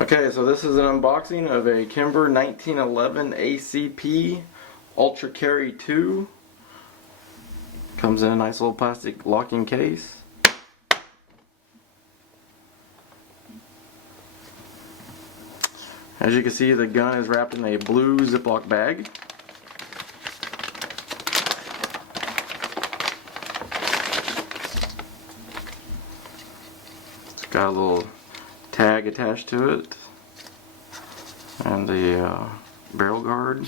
Okay, so this is an unboxing of a Kimber 1911 ACP Ultra Carry 2. Comes in a nice little plastic locking case. As you can see, the gun is wrapped in a blue Ziploc bag. It's got a little tag attached to it and the barrel guard.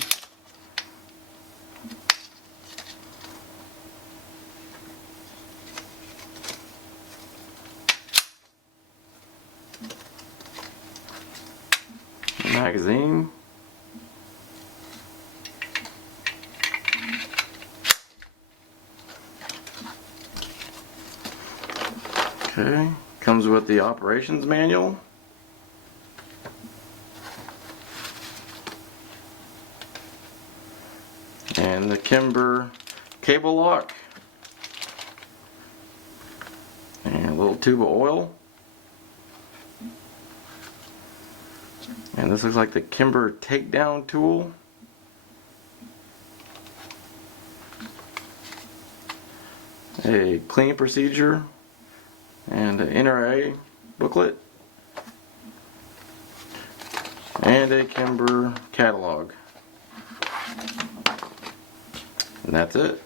Magazine. Okay, comes with the operations manual. And the Kimber cable lock. And a little tube of oil. And this looks like the Kimber takedown tool. A cleaning procedure and an NRA booklet and a Kimber catalog. And that's it.